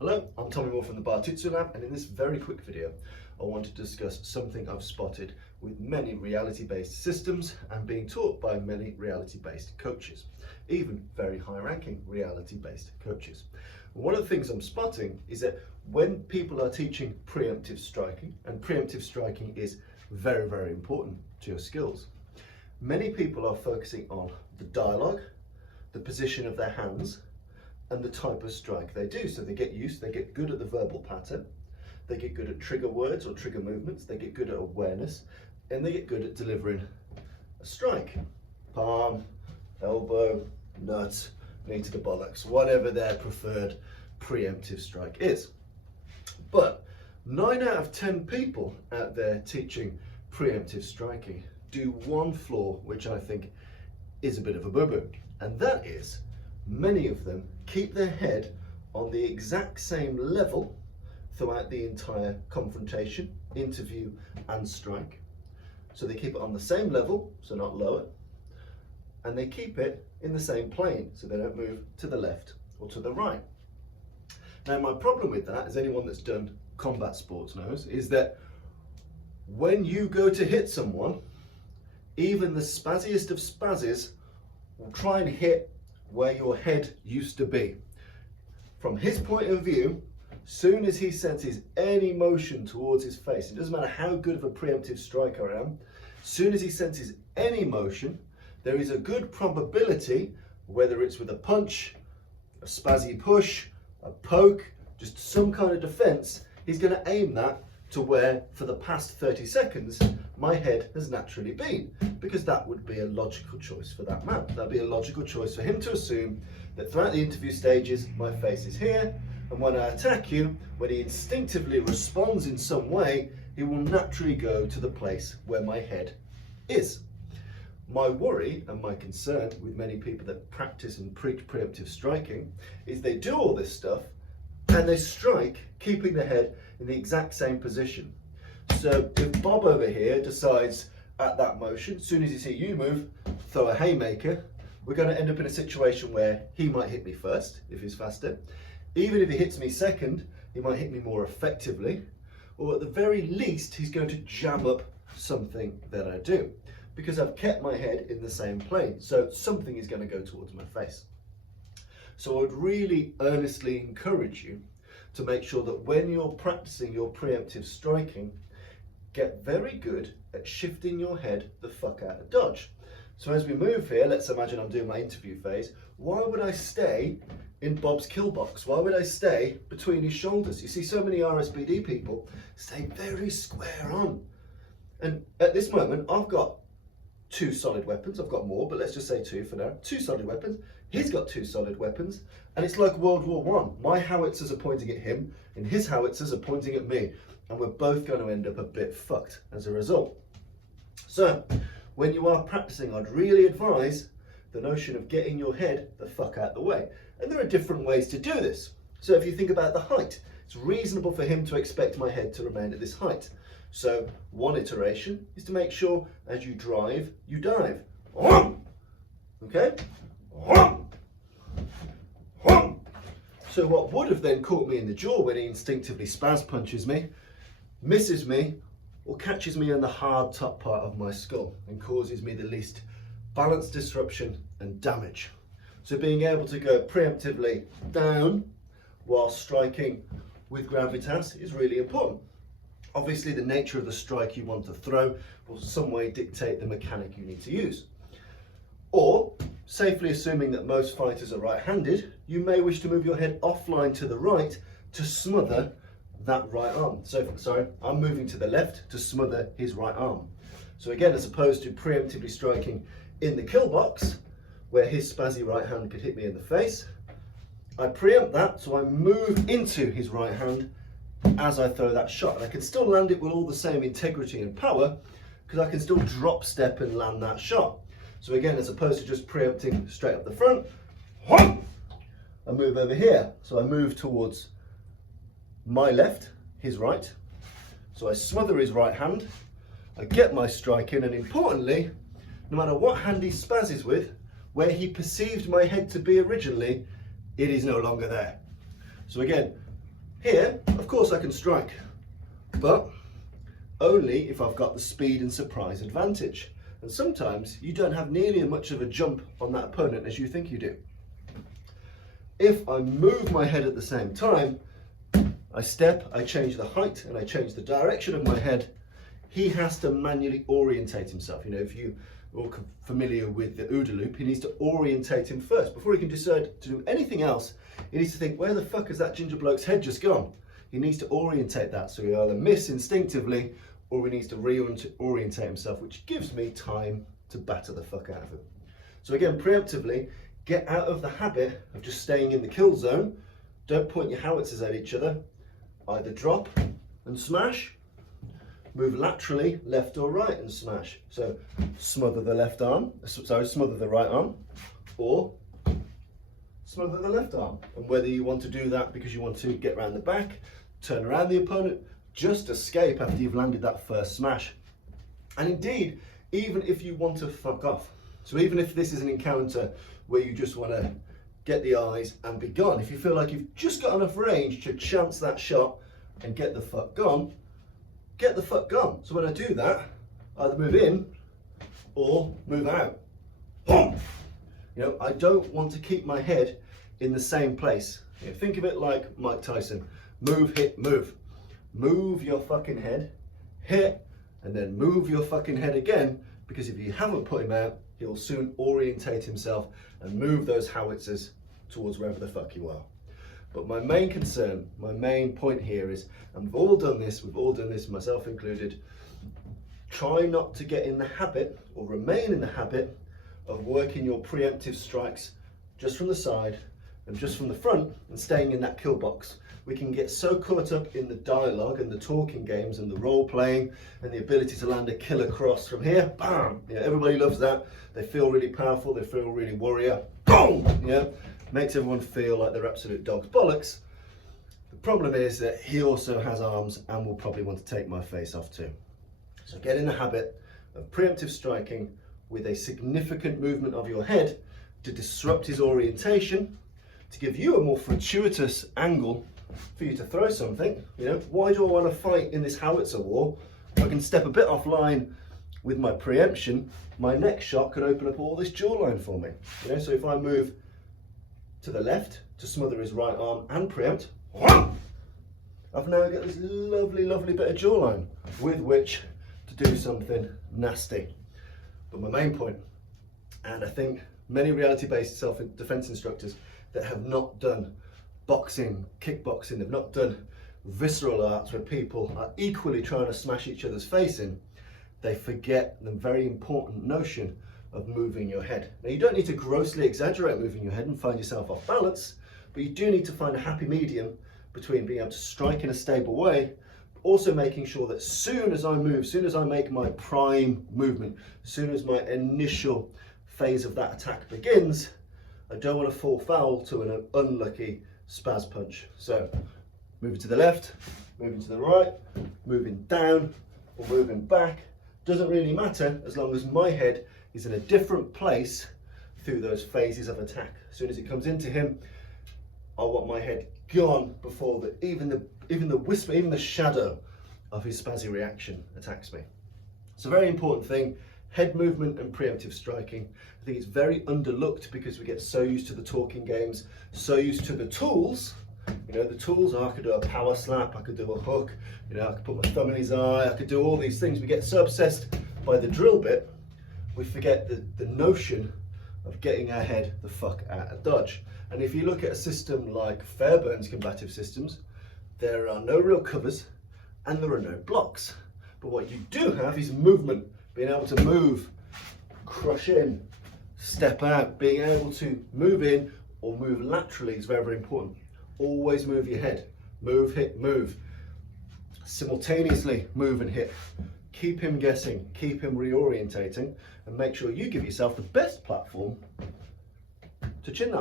Hello, I'm Tommy Moore from the Bartitsu Lab, and in this very quick video I want to discuss something I've spotted with many reality-based systems and being taught by many reality-based coaches, even very high-ranking reality-based coaches. One of the things I'm spotting is that when people are teaching preemptive striking, and preemptive striking is very, very important to your skills, many people are focusing on the dialogue, the position of their hands, and the type of strike they do. So they get good at the verbal pattern, they get good at trigger words or trigger movements, they get good at awareness, and they get good at delivering a strike. Palm, elbow, nut, knee to the bollocks, whatever their preferred preemptive strike is. But 9 out of 10 people out there teaching preemptive striking do one flaw which I think is a bit of a boo-boo, and that is many of them keep their head on the exact same level throughout the entire confrontation, interview and strike. So they keep it on the same level, so not lower, and they keep it in the same plane, so they don't move to the left or to the right. Now my problem with that, as anyone that's done combat sports knows, is that when you go to hit someone, even the spazziest of spazzes will try and hit where your head used to be. From his point of view, soon as he senses any motion towards his face, it doesn't matter how good of a preemptive striker I am, soon as he senses any motion, there is a good probability, whether it's with a punch, a spazzy push, a poke, just some kind of defense, he's going to aim that to where, for the past 30 seconds, my head has naturally been, because that would be a logical choice for that man. That'd be a logical choice for him to assume that throughout the interview stages, my face is here, and when I attack you, when he instinctively responds in some way, he will naturally go to the place where my head is. My worry and my concern with many people that practice and preach preemptive striking is they do all this stuff and they strike keeping the head in the exact same position. So if Bob over here decides at that motion, as soon as he sees you move, throw a haymaker, we're going to end up in a situation where he might hit me first if he's faster. Even if he hits me second, he might hit me more effectively, or at the very least he's going to jam up something that I do, because I've kept my head in the same plane, so something is going to go towards my face. So I would really earnestly encourage you to make sure that when you're practicing your preemptive striking, get very good at shifting your head the fuck out of dodge. So as we move here, let's imagine I'm doing my interview phase. Why would I stay in Bob's kill box? Why would I stay between his shoulders? You see so many RSBD people stay very square on. And at this moment, I've got 2 solid weapons. I've got more, but let's just say 2 for now. 2 solid weapons. He's got 2 solid weapons. And it's like World War I. My howitzers are pointing at him, and his howitzers are pointing at me. And we're both going to end up a bit fucked as a result. So, when you are practicing, I'd really advise the notion of getting your head the fuck out the way. And there are different ways to do this. So if you think about the height, it's reasonable for him to expect my head to remain at this height. So one iteration is to make sure as you drive, you dive. Okay? So what would have then caught me in the jaw when he instinctively spaz punches me, misses me, or catches me in the hard top part of my skull and causes me the least balance disruption and damage. So being able to go preemptively down while striking with gravitas is really important. Obviously the nature of the strike you want to throw will some way dictate the mechanic you need to use. Or, safely assuming that most fighters are right-handed, you may wish to move your head offline to the right to smother that right arm. So, sorry, I'm moving to the left to smother his right arm. So again, as opposed to preemptively striking in the kill box, where his spazzy right hand could hit me in the face, I preempt that, so I move into his right hand as I throw that shot. And I can still land it with all the same integrity and power, because I can still drop step and land that shot. So again, as opposed to just preempting straight up the front, I move over here. So I move towards my left, his right. So I smother his right hand, I get my strike in, and importantly, no matter what hand he spazzes with, where he perceived my head to be originally, it is no longer there. So again, Here, of course I can strike, but only if I've got the speed and surprise advantage. And sometimes you don't have nearly as much of a jump on that opponent as you think you do. If I move my head at the same time, I step, I change the height, and I change the direction of my head, he has to manually orientate himself. You know, if you are familiar with the OODA loop, he needs to orientate him first. Before he can decide to do anything else, he needs to think, where the fuck has that ginger bloke's head just gone? He needs to orientate that, so he either miss instinctively or he needs to reorientate himself, which gives me time to batter the fuck out of him. So again, preemptively, get out of the habit of just staying in the kill zone. Don't point your howitzers at each other. Either drop and smash, move laterally, left or right and smash. So smother the left arm, smother the right arm, or smother the left arm. And whether you want to do that because you want to get around the back, turn around the opponent, just escape after you've landed that first smash. And indeed, even if you want to fuck off, so even if this is an encounter where you just want to get the eyes and be gone, if you feel like you've just got enough range to chance that shot and get the fuck gone, get the fuck gone. So when I do that, either move in or move out. You know, I don't want to keep my head in the same place. You know, think of it like Mike Tyson. Move, hit, move. Move your fucking head, hit, and then move your fucking head again, because if you haven't put him out, he'll soon orientate himself and move those howitzers towards wherever the fuck you are. But my main concern, my main point here is, and we've all done this, myself included, try not to get in the habit or remain in the habit of working your preemptive strikes just from the side and just from the front and staying in that kill box. We can get so caught up in the dialogue and the talking games and the role playing and the ability to land a kill across from here, bam! Yeah, everybody loves that. They feel really powerful, they feel really warrior, boom! Yeah, makes everyone feel like they're absolute dog's bollocks. The problem is that he also has arms and will probably want to take my face off too. So get in the habit of preemptive striking with a significant movement of your head to disrupt his orientation, to give you a more fortuitous angle for you to throw something. You know, why do I want to fight in this howitzer war? I can step a bit offline with my preemption. My next shot can open up all this jawline for me. You know, so if I move to the left to smother his right arm and preempt, I've now got this lovely, lovely bit of jawline with which to do something nasty. But my main point, and I think many reality-based self-defense instructors that have not done boxing, kickboxing, they've not done visceral arts where people are equally trying to smash each other's face in, they forget the very important notion of moving your head. Now, you don't need to grossly exaggerate moving your head and find yourself off balance, but you do need to find a happy medium between being able to strike in a stable way, but also making sure that as soon as I move, as soon as I make my prime movement, as soon as my initial phase of that attack begins, I don't want to fall foul to an unlucky spaz punch. So moving to the left, moving to the right, moving down or moving back, doesn't really matter as long as my head is in a different place through those phases of attack. As soon as it comes into him, I want my head gone before even the whisper, even the shadow of his spazzy reaction attacks me. It's a very important thing. Head movement and preemptive striking. I think it's very underlooked because we get so used to the talking games, so used to the tools. You know, the tools are, I could do a power slap, I could do a hook, you know, I could put my thumb in his eye, I could do all these things. We get so obsessed by the drill bit, we forget the notion of getting our head the fuck out of dodge. And if you look at a system like Fairbairn's combative systems, there are no real covers and there are no blocks. But what you do have is movement, being able to move, crush in, step out, being able to move in or move laterally is very, very important. Always move your head, move, hit, move. Simultaneously move and hit. Keep him guessing, keep him reorientating, and make sure you give yourself the best platform to chin that.